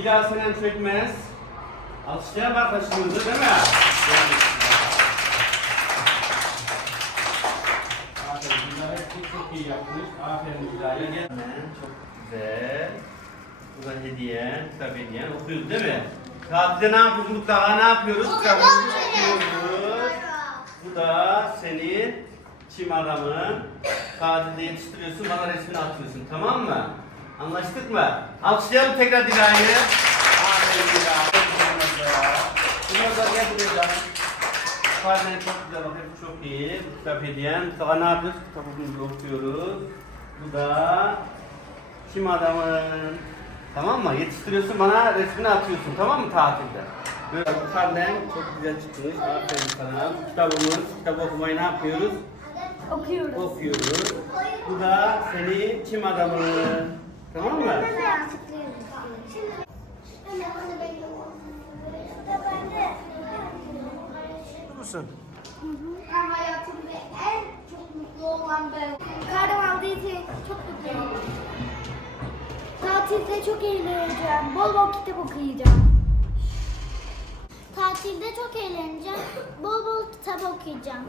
Hilal Senem Çökmez. Alkışlayan arkadaşımızı değil mi? Aferin Hilal çok, çok iyi yapmış. Aferin Hilal'e. Gel. Çok güzel. Bu da hediye, kitap hediyen. Okuyoruz değil mi? Tatilde ne yapıyoruz? Mutlaka ne yapıyoruz? Kitabımızı okuyoruz. Bu da senin çim adamın. Tatilde yetiştiriyorsun, bana resmini atıyorsun. Tamam mı? Anlaştık mı? Alkışlayalım tekrar Dilay'ı. Aferin Dilay. Bunlar da gel buraya canım. Bazen çok güzel hepsi çok iyi. Bu kitap hediyen. Daha ne yapıyoruz? Kitabımızı okuyoruz. Bu da kim adamın? Tamam mı? Yetiştiriyorsun bana resmini atıyorsun tamam mı tatilde? Böyle bu karnen çok güzel çıkmış. Aferin sana. Bu kitabımız, kitap okumayı ne yapıyoruz? Okuyoruz. Okuyoruz. Bu da senin kim adamın? Tamam mı? musun? Ben hayatımda en çok mutlu olan ben. Karnım aldığı için çok mutluyum. Tatilde çok eğleneceğim. Bol bol kitap okuyacağım. Tatilde çok eğleneceğim. Bol bol kitap okuyacağım.